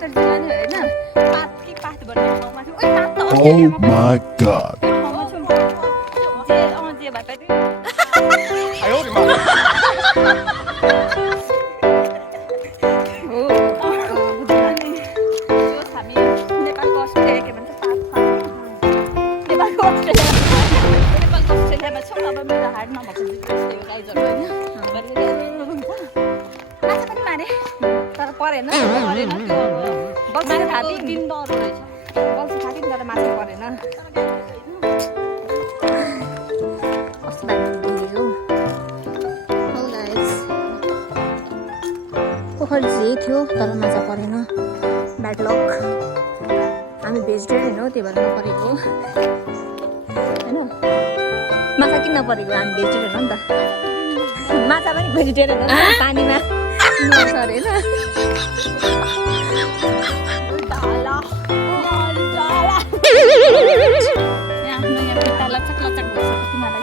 उत्तर जिल्ला नै होइन पात कि पात भन्ने ठाउँमा थियो। ओइ पात त Oh my god. ठाउँमा छौँ जे भए पनि हो बुझ्दैन नि त्यो हामी नेपालको अस्ट्रेलिया के भन्छ पात नेपालको अस्ट्रेलियामा छौँ। अब मेरो हार्ड नभएको त्यस्तै हो गाइजहरू होइन माछा पनि मारे तर परेन परेन त्यो बल्छी थापी दिन डर रहेछ बल्छी थापी तर माछा परेन। कस्तो लाग्यो पोखरी जे थियो तर माछा परेन ब्याड लक। हामी भेजिटेरियन हो त्यही भएर नपरेको होइन माछा किन नपरेको हामी भेजिटेरियन हो नि त माछा पनि भेजिटेरियन हो पानीमा मर्छ अरे होइन आफ्नो यहाँ खुट्टा लचक लचक भइसक्यो तिमीलाई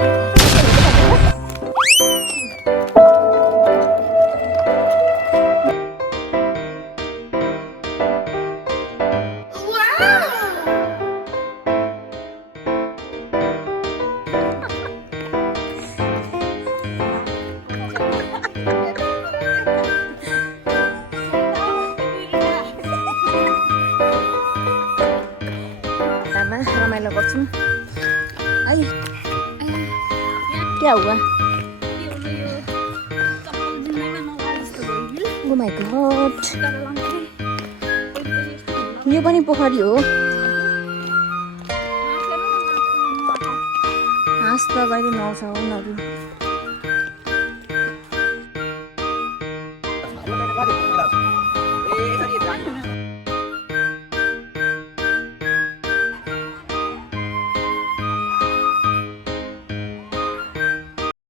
रमाइलो गर्छौँ है। क्या हुआ ओ माय गॉड यो पनि पोखरी हो हाँस त कहिले नआउँछ उनीहरू